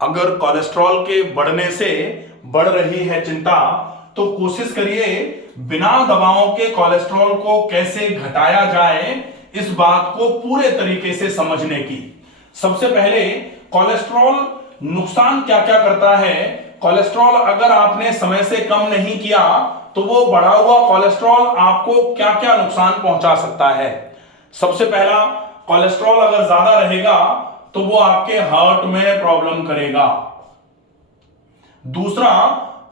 अगर कोलेस्ट्रॉल के बढ़ने से बढ़ रही है चिंता, तो कोशिश करिए बिना दवाओं के कोलेस्ट्रॉल को कैसे घटाया जाए, इस बात को पूरे तरीके से समझने की। सबसे पहले कोलेस्ट्रॉल नुकसान क्या क्या करता है। कोलेस्ट्रॉल अगर आपने समय से कम नहीं किया तो वो बढ़ा हुआ कोलेस्ट्रॉल आपको क्या क्या नुकसान पहुंचा सकता है। सबसे पहला, कोलेस्ट्रॉल अगर ज्यादा रहेगा तो वो आपके हार्ट में प्रॉब्लम करेगा। दूसरा,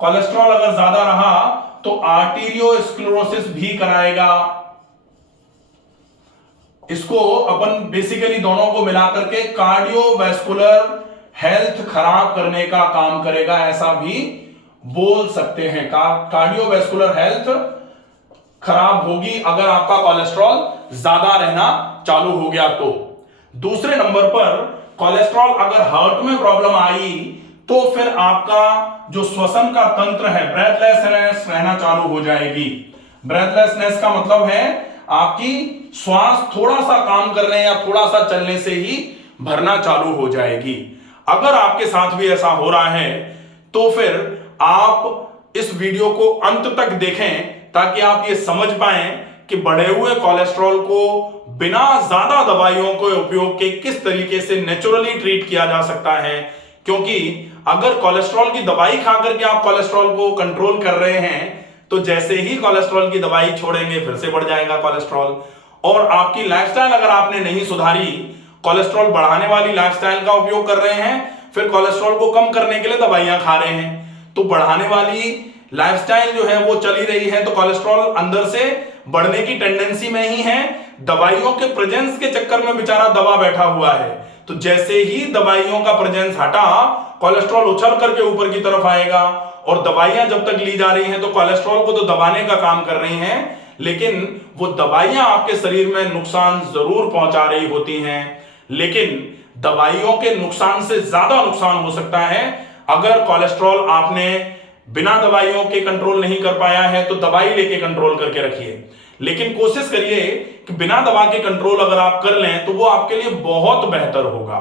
कोलेस्ट्रॉल अगर ज्यादा रहा तो आर्टीरियोस्क्लेरोसिस भी कराएगा। इसको अपन बेसिकली दोनों को मिलाकर के कार्डियोवैस्कुलर हेल्थ खराब करने का काम करेगा, ऐसा भी बोल सकते हैं। कार्डियोवैस्कुलर हेल्थ खराब होगी अगर आपका कोलेस्ट्रॉल ज्यादा रहना चालू हो गया तो। दूसरे नंबर पर, कोलेस्ट्रॉल अगर हार्ट में प्रॉब्लम आई तो फिर आपका जो श्वसन का तंत्र है, ब्रेथलेसनेस रहना चालू हो जाएगी। ब्रेथलेसनेस का मतलब है आपकी श्वास थोड़ा सा काम करने या थोड़ा सा चलने से ही भरना चालू हो जाएगी। अगर आपके साथ भी ऐसा हो रहा है तो फिर आप इस वीडियो को अंत तक देखें ताकि आप ये समझ पाएं कि बढ़े हुए कोलेस्ट्रॉल को बिना ज्यादा दवाइयों के उपयोग के किस तरीके से नेचुरली ट्रीट किया जा सकता है। क्योंकि अगर कोलेस्ट्रॉल की दवाई खा करके आप कोलेस्ट्रॉल को कंट्रोल कर रहे हैं तो जैसे ही कोलेस्ट्रॉल की दवाई छोड़ेंगे फिर से बढ़ जाएगा कोलेस्ट्रॉल। और आपकी लाइफस्टाइल अगर आपने नहीं सुधारी, कोलेस्ट्रॉल बढ़ाने वाली लाइफस्टाइल का उपयोग कर रहे हैं, फिर कोलेस्ट्रॉल को कम करने के लिए दवाइयां खा रहे हैं, तो बढ़ाने वाली लाइफस्टाइल जो है वो चली रही है, तो कोलेस्ट्रॉल अंदर से बढ़ने की टेंडेंसी में ही है। दवाइयों के प्रेजेंस के चक्कर में बेचारा दबा बैठा हुआ है, तो जैसे ही दवाइयों का प्रेजेंस हटा, कोलेस्ट्रॉल उछल करके ऊपर की तरफ आएगा। और दवाइयां जब तक ली जा रही हैं तो कोलेस्ट्रॉल को तो दबाने का काम कर रही हैं, लेकिन वो दवाइयां आपके शरीर में नुकसान जरूर पहुंचा रही होती हैं। लेकिन दवाइयों के नुकसान से ज्यादा नुकसान हो सकता है अगर कोलेस्ट्रॉल आपने बिना दवाइयों के कंट्रोल नहीं कर पाया है, तो दवाई लेके कंट्रोल करके रखिए। लेकिन कोशिश करिए कि बिना दवा के कंट्रोल अगर आप कर लें तो वो आपके लिए बहुत बेहतर होगा।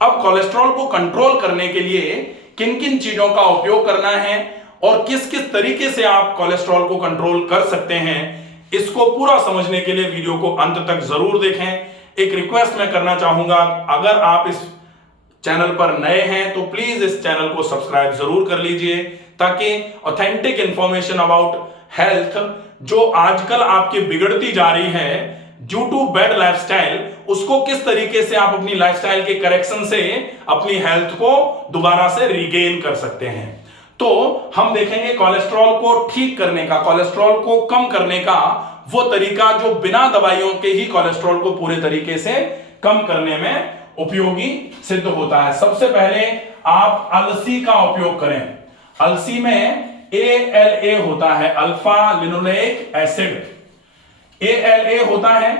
अब कोलेस्ट्रॉल को कंट्रोल करने के लिए किन किन चीजों का उपयोग करना है और किस किस तरीके से आप कोलेस्ट्रॉल को कंट्रोल कर सकते हैं, इसको पूरा समझने के लिए वीडियो को अंत तक जरूर देखें। एक रिक्वेस्ट मैं करना चाहूंगा, अगर आप इस चैनल पर नए हैं तो प्लीज इस चैनल को सब्सक्राइब जरूर कर लीजिए, ताकि ऑथेंटिक इंफॉर्मेशन अबाउट हेल्थ जो आजकल आपकी बिगड़ती जा रही है ड्यू टू बैड लाइफस्टाइल, उसको किस तरीके से आप अपनी लाइफस्टाइल के करेक्शन से अपनी हेल्थ को दोबारा से रिगेन कर सकते हैं। तो हम देखेंगे कोलेस्ट्रॉल को ठीक करने का, कोलेस्ट्रॉल को कम करने का वो तरीका जो बिना दवाइयों के ही कोलेस्ट्रॉल को पूरे तरीके से कम करने में उपयोगी सिद्ध होता है। सबसे पहले आप अलसी का उपयोग करें। अलसी में ALA होता है, अल्फा लिनोलेइक एसिड, ALA होता है।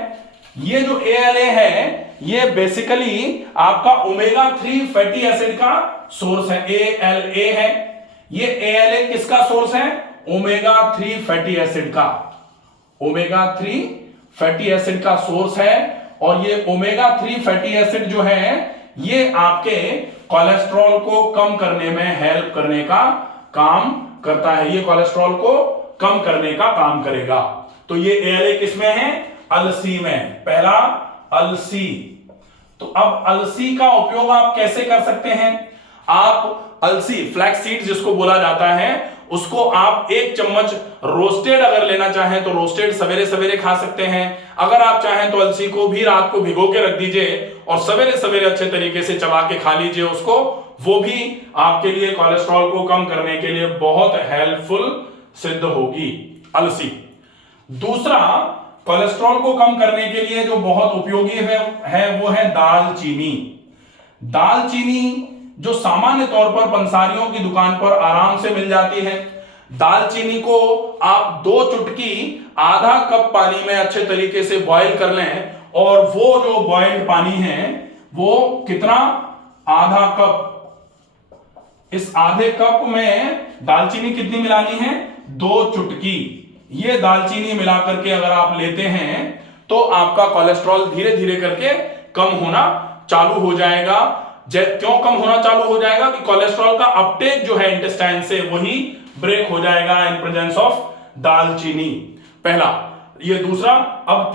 ये जो ALA है ये बेसिकली आपका ओमेगा 3 फैटी एसिड का सोर्स है। ALA है ये, ALA किसका सोर्स है? ओमेगा 3 फैटी एसिड का, ओमेगा 3 फैटी एसिड का सोर्स है। और ये ओमेगा 3 फैटी एसिड जो है ये आपके कोलेस्ट्रॉल को कम करने में हेल्प करने का काम करता है, ये कोलेस्ट्रॉल को कम करने का काम करेगा। तो ये ALA किसमें है? अलसी में। पहला अलसी। तो अब अलसी का उपयोग आप कैसे कर सकते हैं? आप अलसी, फ्लैक्स सीड जिसको बोला जाता है, उसको आप 1 चम्मच रोस्टेड अगर लेना चाहें तो रोस्टेड सवेरे सवेरे खा सकते हैं। अगर आप चाहें तो अलसी को भी रात को भिगो के रख दीजिए और सवेरे सवेरे अच्छे तरीके से चबा के खा लीजिए उसको, वो भी आपके लिए कोलेस्ट्रॉल को कम करने के लिए बहुत हेल्पफुल सिद्ध होगी अलसी। दूसरा, कोलेस्ट्रॉल को कम करने के लिए जो बहुत उपयोगी है वो है दालचीनी। दालचीनी जो सामान्य तौर पर पंसारियों की दुकान पर आराम से मिल जाती है। दालचीनी को आप 2 चुटकी आधा कप पानी में अच्छे तरीके से बॉईल कर लें, और वो जो बॉइल्ड पानी है वो कितना? आधा कप। इस आधे कप में दालचीनी कितनी मिलानी है? 2 चुटकी। ये दालचीनी मिलाकर के अगर आप लेते हैं तो आपका कोलेस्ट्रॉल धीरे धीरे करके कम होना चालू हो जाएगा। क्यों कम होना चालू हो जाएगा कि कोलेस्ट्रॉल का अपटेक जो है इंटेस्टाइन से वही ब्रेक हो जाएगा इन प्रेजेंस ऑफ दालचीनी। पहला ये दूसरा। अब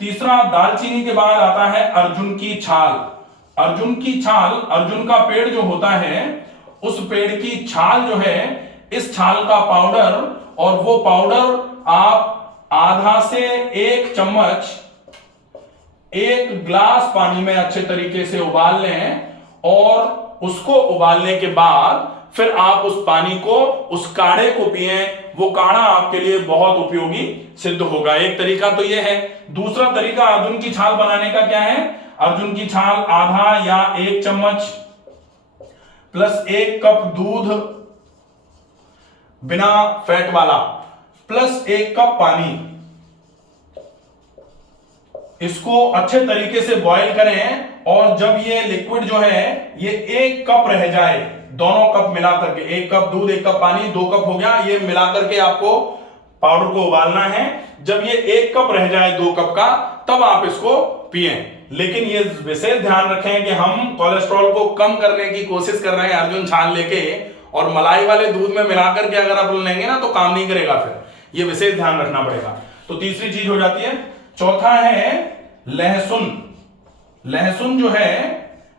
तीसरा दालचीनी के बाद आता है अर्जुन की छाल। अर्जुन की छाल, अर्जुन का पेड़ जो होता है उस पेड़ की छाल जो है, इस छाल का पाउडर, और वो पाउडर आप आधा से 1 चम्मच 1 ग्लास पानी में अच्छे तरीके से उबाल लें, और उसको उबालने के बाद फिर आप उस पानी को, उस काढ़े को पिएं। वो काढ़ा आपके लिए बहुत उपयोगी सिद्ध होगा। एक तरीका तो ये है। दूसरा तरीका अर्जुन की छाल बनाने का क्या है? अर्जुन की छाल आधा या 1 चम्मच प्लस 1 कप दूध बिना फैट वाला प्लस 1 कप पानी, इसको अच्छे तरीके से बॉईल करें, और जब ये लिक्विड जो है ये 1 कप रह जाए, दोनों कप मिला करके 1 कप दूध 1 कप पानी 2 कप हो गया, ये मिला करके आपको पाउडर को उबालना है। जब ये 1 कप रह जाए 2 कप का, तब आप इसको पिएं। लेकिन ये विशेष ध्यान रखें कि हम कोलेस्ट्रॉल को कम करने की कोशिश कर रहे हैं अर्जुन छाल लेके, और मलाई वाले दूध में मिलाकर के अगर आप लेंगे ना तो काम नहीं करेगा, फिर ये विशेष ध्यान रखना पड़ेगा। तो तीसरी चीज हो जाती है। चौथा है लहसुन। लहसुन जो है,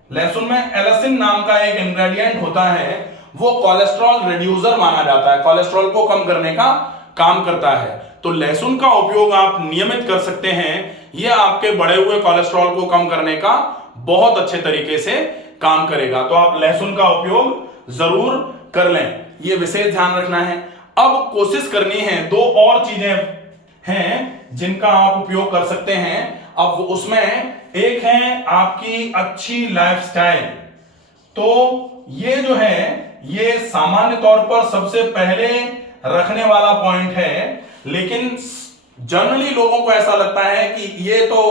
लहसुन में एलिसिन नाम का एक इंग्रेडिएंट होता है, वो कोलेस्ट्रॉल रिड्यूसर माना जाता है, कोलेस्ट्रॉल को कम करने का काम करता है। तो लहसुन का उपयोग आप नियमित कर सकते हैं। यह आपके बढ़े हुए कोलेस्ट्रॉल को कम करने का बहुत अच्छे तरीके से काम करेगा। तो आप लहसुन का उपयोग जरूर कर लें, यह विशेष ध्यान रखना है। अब कोशिश करनी है, 2 और चीजें हैं जिनका आप उपयोग कर सकते हैं। अब उसमें एक है आपकी अच्छी लाइफस्टाइल। तो ये जो है, ये सामान्य तौर पर सबसे पहले रखने वाला पॉइंट है, लेकिन जनरली लोगों को ऐसा लगता है कि ये तो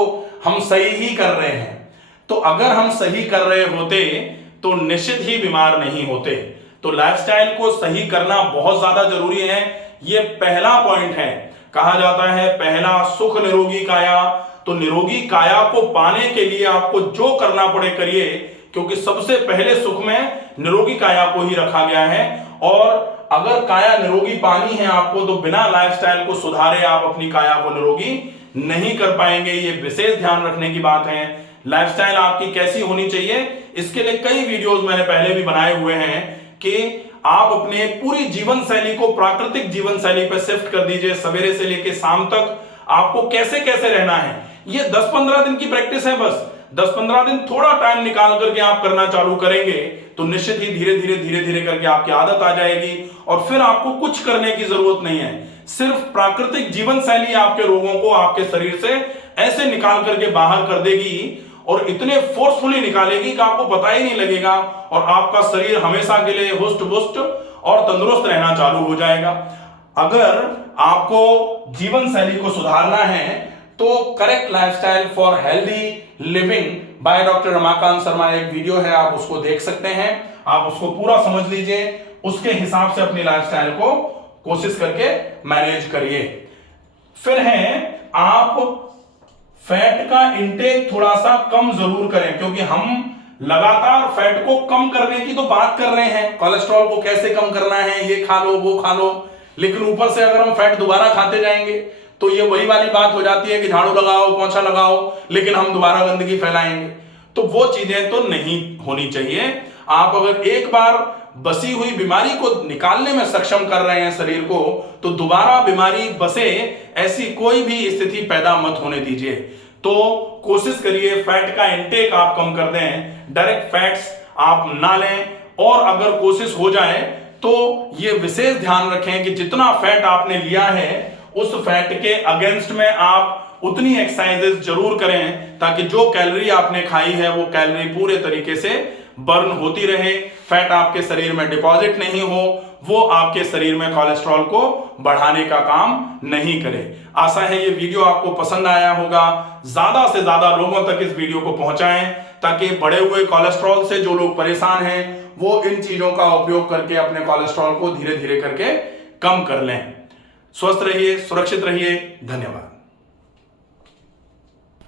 हम सही ही कर रहे हैं। तो अगर हम सही कर रहे होते तो निश्चित ही बीमार नहीं होते। तो लाइफस्टाइल को सही करना बहुत ज्यादा जरूरी है। ये पहला पॉइंट है। कहा जाता है पहला सुख निरोगी काया। तो निरोगी काया को पाने के लिए आपको जो करना पड़े करिए, क्योंकि सबसे पहले सुख में निरोगी काया को ही रखा गया है। और अगर काया निरोगी पानी है आपको, तो बिना लाइफस्टाइल को सुधारे आप अपनी काया को निरोगी नहीं कर पाएंगे। ये विशेष ध्यान रखने की बात है। लाइफस्टाइल आपकी कैसी होनी चाहिए, इसके लिए कई वीडियोस मैंने पहले भी बनाए हुए हैं कि आप अपने पूरी जीवन शैली को प्राकृतिक जीवन शैली पर शिफ्ट कर दीजिए। सवेरे से लेकर शाम तक आपको कैसे कैसे रहना है, ये 10-15 दिन की प्रैक्टिस है। बस 10-15 दिन थोड़ा टाइम निकाल करके आप करना चालू करेंगे तो निश्चित ही धीरे धीरे करके आपकी आदत आ जाएगी, और फिर आपको कुछ करने की जरूरत नहीं है। सिर्फ प्राकृतिक जीवन शैली आपके रोगों को आपके शरीर से ऐसे निकाल करके बाहर कर देगी, और इतने फोर्सफुली निकालेगी कि आपको पता ही नहीं लगेगा, और आपका शरीर हमेशा के लिए हुष्ट पुष्ट और तंदुरुस्त रहना चालू हो जाएगा। अगर आपको जीवन शैली को सुधारना है तो correct lifestyle for healthy living by doctor Ramakant Sharma एक वीडियो है, आप उसको देख सकते हैं। आप उसको पूरा समझ लीजिए, उसके हिसाब से अपनी लाइफस्टाइल को कोशिश करके मैनेज करिए। फिर है आप फैट का इंटेक थोड़ा सा कम जरूर करें, क्योंकि हम लगातार फैट को कम करने की तो बात कर रहे हैं, कोलेस्ट्रॉल को कैसे कम करना है, ये खा लो वो खा लो, लेकिन ऊपर से अगर हम फैट दोबारा खाते जाएंगे तो ये वही वाली बात हो जाती है कि झाड़ू लगाओ पोंछा लगाओ, लेकिन हम दोबारा गंदगी फैलाएंगे। तो वो चीजें तो नहीं होनी चाहिए। आप अगर एक बार बसी हुई बीमारी को निकालने में सक्षम कर रहे हैं शरीर को, तो दोबारा बीमारी बसे ऐसी कोई भी स्थिति पैदा मत होने दीजिए। तो कोशिश करिए फैट का इंटेक आप कम कर दें, डायरेक्ट फैट्स आप ना लें, और अगर कोशिश हो जाए तो ये विशेष ध्यान रखें कि जितना फैट आपने लिया है उस फैट के अगेंस्ट में आप उतनी एक्सरसाइजेस जरूर करें, ताकि जो कैलोरी आपने खाई है वो कैलोरी पूरे तरीके से बर्न होती रहे, फैट आपके शरीर में डिपॉजिट नहीं हो, वो आपके शरीर में कोलेस्ट्रॉल को बढ़ाने का काम नहीं करे। आशा है ये वीडियो आपको पसंद आया होगा। ज्यादा से ज्यादा लोगों तक इस वीडियो को पहुंचाएं, ताकि बढ़े हुए कोलेस्ट्रॉल से जो लोग परेशान हैं वो इन चीजों का उपयोग करके अपने कोलेस्ट्रॉल को धीरे धीरे करके कम कर लें। स्वस्थ रहिए, सुरक्षित रहिए। धन्यवाद।